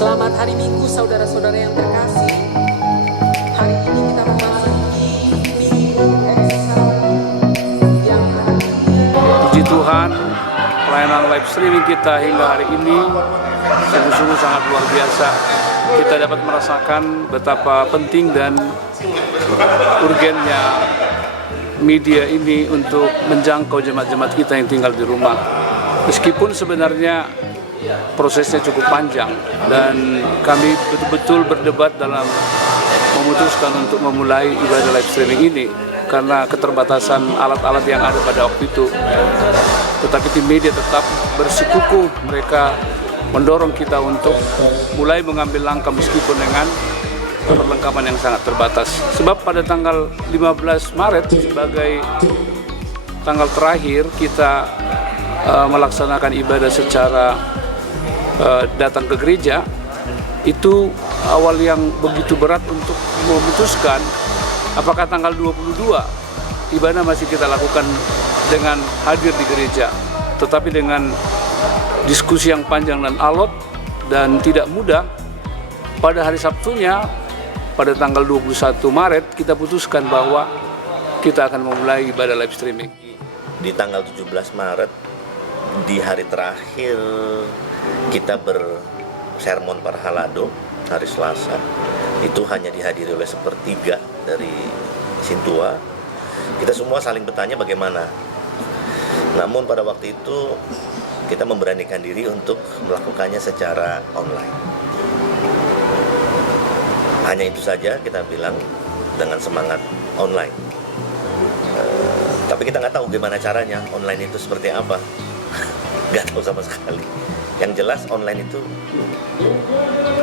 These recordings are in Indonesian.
Selamat hari Minggu saudara-saudara yang terkasih. Hari ini kita memasuki Minggu Eksak yang Puji Tuhan, pelayanan live streaming kita hingga hari ini sungguh-sungguh sangat luar biasa. Kita dapat merasakan betapa penting dan urgennya media ini untuk menjangkau jemaat-jemaat kita yang tinggal di rumah. Meskipun sebenarnya prosesnya cukup panjang dan kami betul-betul berdebat dalam memutuskan untuk memulai ibadah live streaming ini karena keterbatasan alat-alat yang ada pada waktu itu. Tetapi tim media tetap bersikukuh, mereka mendorong kita untuk mulai mengambil langkah meskipun dengan perlengkapan yang sangat terbatas. Sebab pada tanggal 15 Maret sebagai tanggal terakhir kita melaksanakan ibadah secara datang ke gereja, itu awal yang begitu berat untuk memutuskan apakah tanggal 22 ibadah masih kita lakukan dengan hadir di gereja. Tetapi dengan diskusi yang panjang dan alot dan tidak mudah, pada hari Sabtunya pada tanggal 21 Maret kita putuskan bahwa kita akan memulai ibadah live streaming. Di tanggal 17 Maret, di hari terakhir kita bersermon Parhalado, hari Selasa, itu hanya dihadiri oleh sepertiga dari Sintua. Kita semua saling bertanya bagaimana. Namun pada waktu itu kita memberanikan diri untuk melakukannya secara online. Hanya itu saja kita bilang dengan semangat online. Tapi kita nggak tahu gimana caranya, online itu seperti apa. Nggak tahu sama sekali. Yang jelas online itu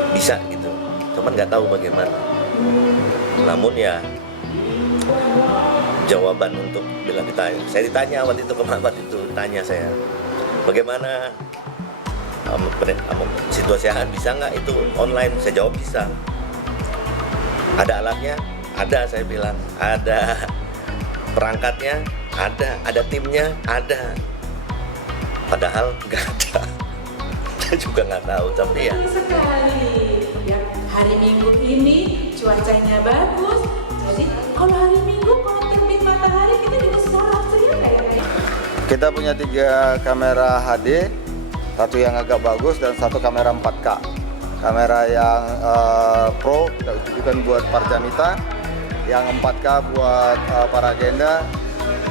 bisa gitu, cuman nggak tahu bagaimana. Namun ya jawaban untuk bila ditanya, saya ditanya waktu itu tanya saya bagaimana situasi bisa nggak itu online, saya jawab bisa. Ada alatnya, ada, saya bilang ada, perangkatnya ada timnya ada, padahal nggak ada. Saya juga nggak tahu, tapi ya. Betul sekali. Ya, hari Minggu ini cuacanya bagus. Jadi kalau hari Minggu kalau terbit matahari kita juga sholat saja kayaknya. Kita punya 3 kamera HD, satu yang agak bagus dan satu kamera 4K. Kamera yang Pro kita tujukan buat Parjamita, yang 4K buat para agenda,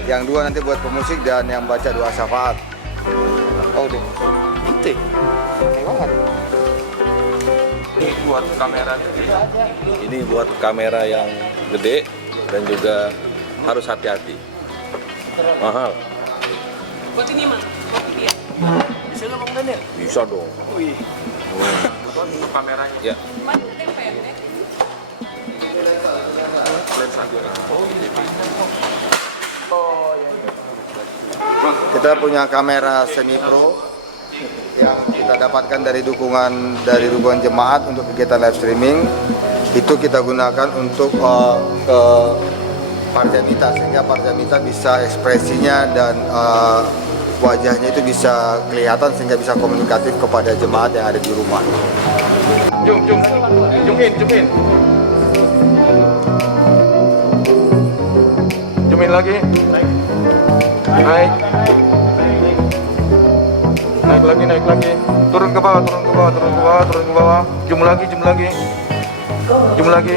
yang 2 nanti buat pemusik dan yang baca doa syafaat. Oh deh, itu banget. Ini buat kamera gede. Ini buat kamera yang gede dan juga harus hati-hati. Mahal. buat ini mah, buat ini ya. Bisa nggak Bang Daniel? Bisa dong. Wih. Kebetulan untuk kameranya. Ya. Lens aja. Kita punya kamera semi pro yang kita dapatkan dari dukungan jemaat untuk kegiatan live streaming. Itu kita gunakan untuk ke Parjamita, sehingga Parjamita bisa ekspresinya dan wajahnya itu bisa kelihatan sehingga bisa komunikatif kepada jemaat yang ada di rumah. Zoom in. Zoom in lagi. Naik lagi. Turun ke bawah. Zoom lagi.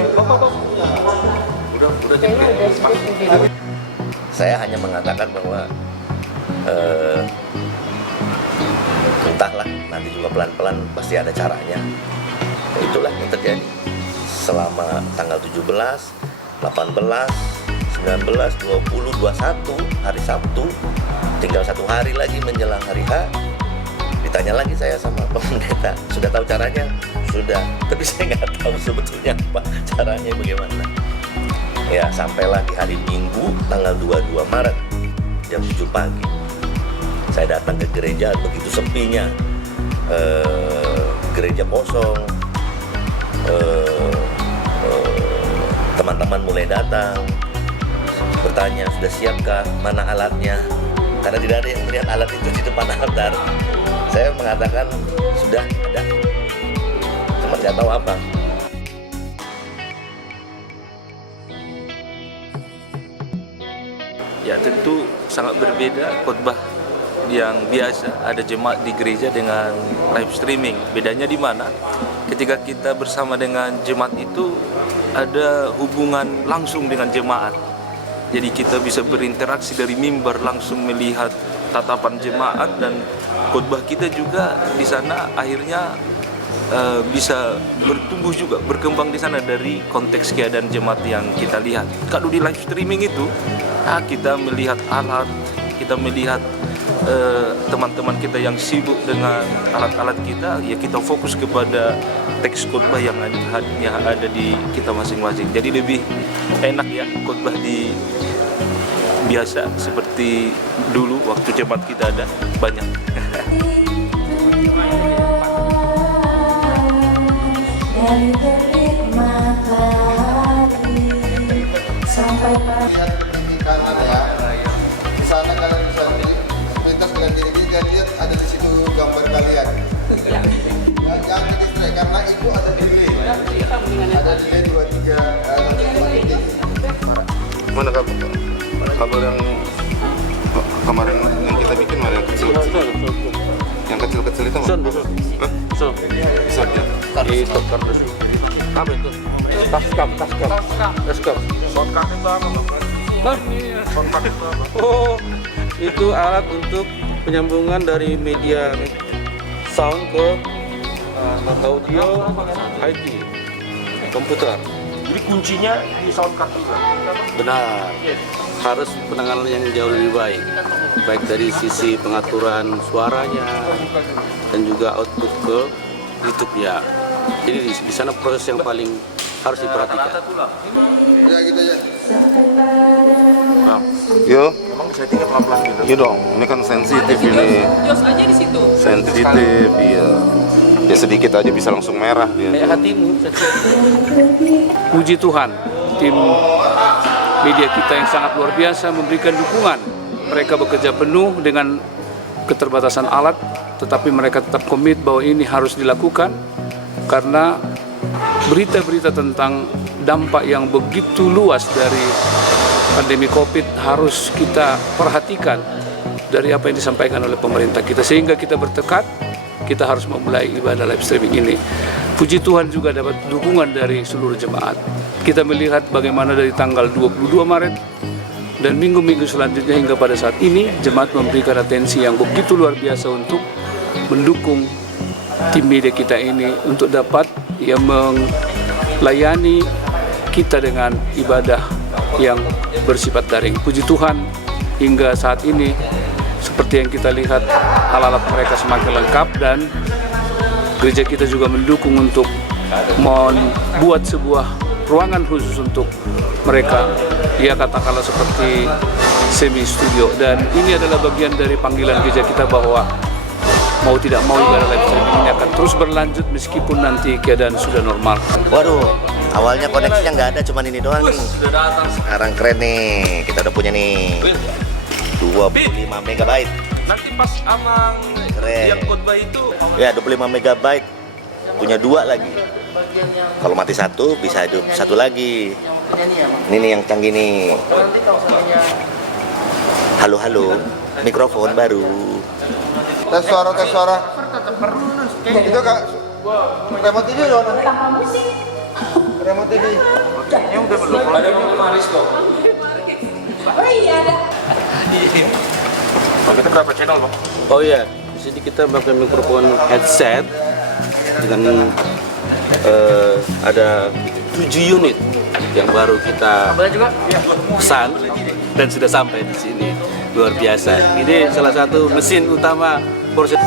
Saya hanya mengatakan bahwa entahlah, nanti juga pelan-pelan pasti ada caranya. Itulah yang terjadi selama tanggal 17, 18, 19, 20, 21 hari Sabtu, tinggal 1 hari lagi menjelang hari H. Ditanya lagi saya sama pendeta, sudah tahu caranya? Sudah, tapi saya nggak tahu sebetulnya apa caranya bagaimana. Ya, sampailah di hari Minggu tanggal 22 Maret jam 7 pagi. Saya datang ke gereja, begitu sepinya, gereja kosong, teman-teman mulai datang, bertanya, sudah siapkah, mana alatnya? Karena tidak ada yang melihat alat itu di depan altar. Saya mengatakan sudah ada. nggak tahu apa. Ya tentu sangat berbeda khotbah yang biasa ada jemaat di gereja dengan live streaming. Bedanya di mana? Ketika kita bersama dengan jemaat itu ada hubungan langsung dengan jemaat. Jadi kita bisa berinteraksi dari mimbar, langsung melihat tatapan jemaat, dan khotbah kita juga di sana akhirnya bisa bertumbuh juga, berkembang di sana dari konteks keadaan jemaat yang kita lihat. Kalau di live streaming itu kita melihat alat, kita melihat teman-teman kita yang sibuk dengan alat-alat kita, ya kita fokus kepada teks khotbah yang ada di kita masing-masing. Jadi lebih enak ya khotbah di biasa seperti dulu waktu jemaat kita ada banyak. Dari terbit matahari sampai Lihat di kanan ya. Di sana kalian bisa pintas kalian diri dan lihat ada di situ gambar kalian. Jangan distract karena itu ada delay. Ada delay 2-3 detik. Mana kabar yang kemarin yang kita bikin, mana yang kecil? Yang kecil-kecil itu mana? So, Bisa ya? di Tokar apa itu? Taskam. Oh, itu alat untuk penyambungan dari media sound ke audio IT komputer. Jadi kuncinya di sound card juga. Benar, harus penanganan yang jauh lebih baik, baik dari sisi pengaturan suaranya dan juga output ke YouTube ya. Jadi di sana proses yang paling harus diperhatikan. Ya gitu aja. Yo, Memang bisa tinggal pelan-pelan gitu. iya dong. Ini kan sensitif ini. Jos aja di situ. Sensitif, iya. Ya sedikit aja bisa langsung merah dia. Kayak hatimu. Puji Tuhan, tim media kita yang sangat luar biasa memberikan dukungan. Mereka bekerja penuh dengan keterbatasan alat, tetapi mereka tetap komit bahwa ini harus dilakukan karena berita-berita tentang dampak yang begitu luas dari pandemi COVID harus kita perhatikan dari apa yang disampaikan oleh pemerintah kita, sehingga kita bertekad kita harus memulai ibadah live streaming ini. Puji Tuhan juga dapat dukungan dari seluruh jemaat. Kita melihat bagaimana dari tanggal 22 Maret dan minggu-minggu selanjutnya hingga pada saat ini jemaat memberikan atensi yang begitu luar biasa untuk mendukung tim media kita ini untuk dapat melayani kita dengan ibadah yang bersifat daring. Puji Tuhan hingga saat ini seperti yang kita lihat alat-alat mereka semakin lengkap dan gereja kita juga mendukung untuk membuat sebuah ruangan khusus untuk mereka, ya katakanlah seperti semi studio, dan ini adalah bagian dari panggilan gereja kita bahwa mau tidak mau ibadah live streaming ini akan terus berlanjut meskipun nanti keadaan sudah normal. Waduh, awalnya koneksinya nggak ada, cuman ini doang nih. Sekarang keren nih, kita udah punya nih 25 megabyte. Nanti pas Amang Keren. yang khotbah itu Ya 25 megabyte, punya 2 lagi. Kalau mati satu, bisa hidup satu lagi. Ini nih yang canggih nih. Halo, mikrofon baru. Tes suara. Itu Kak, remote TV dong. Remote TV. Oh iya ada. kita berapa channel, Bang? Oh iya, di sini kita pakai mikrofon headset dengan ada 7 unit yang baru kita pesan dan sudah sampai di sini. Luar biasa. Ini salah satu mesin utama proses.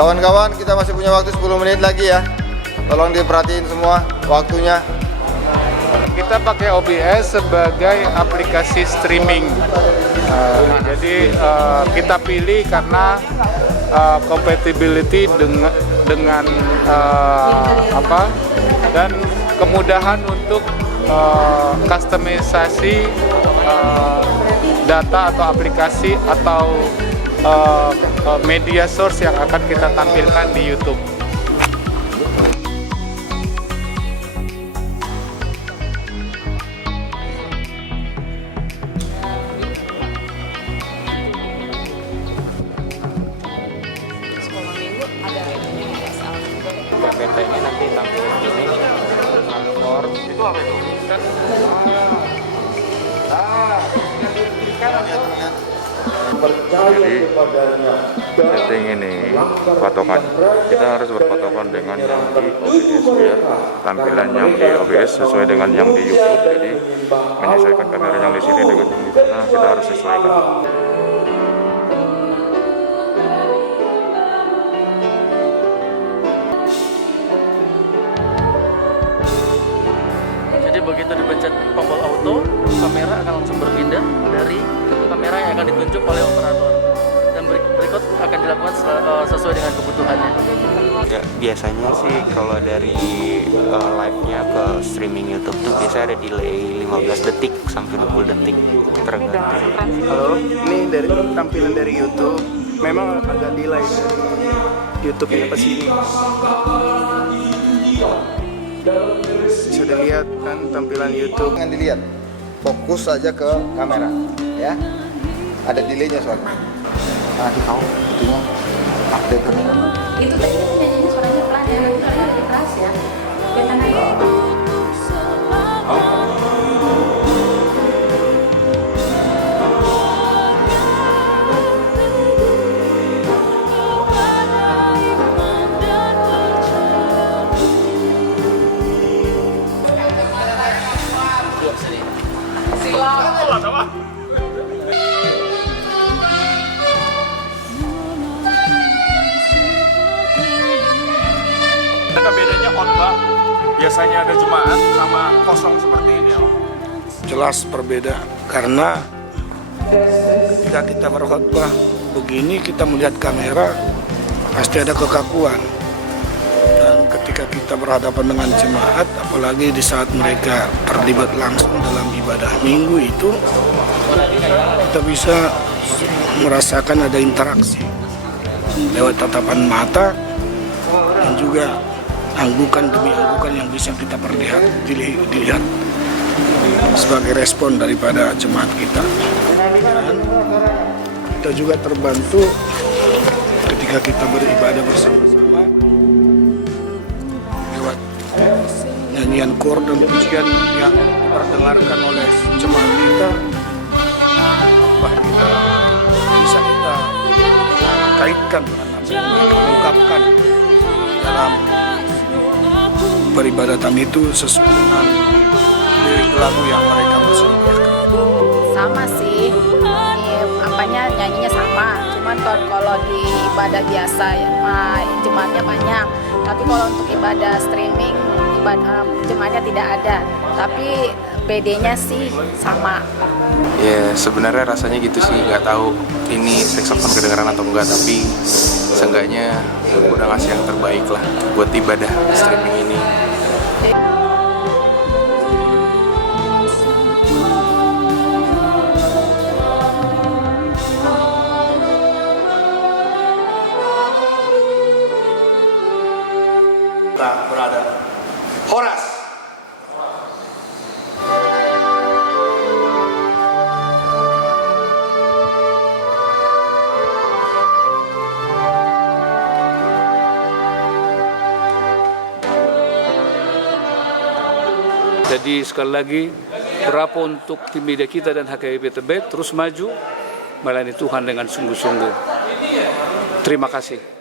Kawan-kawan, kita masih punya waktu 10 menit lagi ya. Tolong diperhatiin semua waktunya. Kita pakai OBS sebagai aplikasi streaming. Jadi kita pilih karena compatibility dengan dan kemudahan untuk customisasi data atau aplikasi atau media source yang akan kita tampilkan di YouTube. PPT-nya nanti tampil ini transform. Itu apa itu? Jadi setting ini patokan kita harus berpatokan dengan yang di OBS biar tampilan yang di OBS sesuai dengan yang di YouTube. Jadi menyesuaikan kamera yang di sini dengan yang di sana kita harus sesuaikan. Jadi begitu dipencet tombol auto, kamera akan langsung berpindah dari kamera yang akan ditunjuk oleh operator, dan berikut akan dilakukan sesuai dengan kebutuhannya. Ya, biasanya sih kalau dari live-nya ke streaming YouTube tuh biasanya ada delay 15 detik sampai 20 detik tergantung. Halo, ini dari tampilan dari YouTube memang agak delay YouTube-nya pas ini. Bisa dilihat kan tampilan YouTube. Jangan dilihat, fokus saja ke kamera, ya. Ada delaynya soalnya. Nanti tahu itunya update ke Itu tadi kan nyanyinya suaranya pelan ya, nanti suaranya lebih keras ya. Kelihatan aja. Ada bedanya khotbah, biasanya ada jemaat sama kosong seperti ini. Jelas berbeda karena ketika kita berkhotbah begini kita melihat kamera pasti ada kekakuan, dan ketika kita berhadapan dengan jemaat apalagi di saat mereka terlibat langsung dalam ibadah minggu itu kita bisa merasakan ada interaksi lewat tatapan mata dan juga anggukan demi anggukan yang bisa kita dilihat sebagai respon daripada jemaat kita. Dan kita juga terbantu ketika kita beribadah bersama-sama lewat nyanyian kor dan pujian yang diperdengarkan oleh jemaat kita, bahwa kita bisa kita kaitkan dengan apa yang mereka ungkapkan dalam peribadatan itu sesuai dengan lirik lagu yang mereka persembahkan. Sama sih, nyanyinya sama, cuman kalau di ibadah biasa ya jemaatnya banyak, tapi kalau untuk ibadah streaming jemaatnya tidak ada, tapi PD-nya sih sama. Ya sebenarnya rasanya gitu sih, nggak tahu ini saksofon kedengaran atau enggak, tapi seenggaknya udah ngasih yang terbaik lah buat ibadah streaming ini. Kita berada Horas. Jadi sekali lagi, berapa untuk tim media kita dan HKBP Tebet terus maju melayani Tuhan dengan sungguh-sungguh. Terima kasih.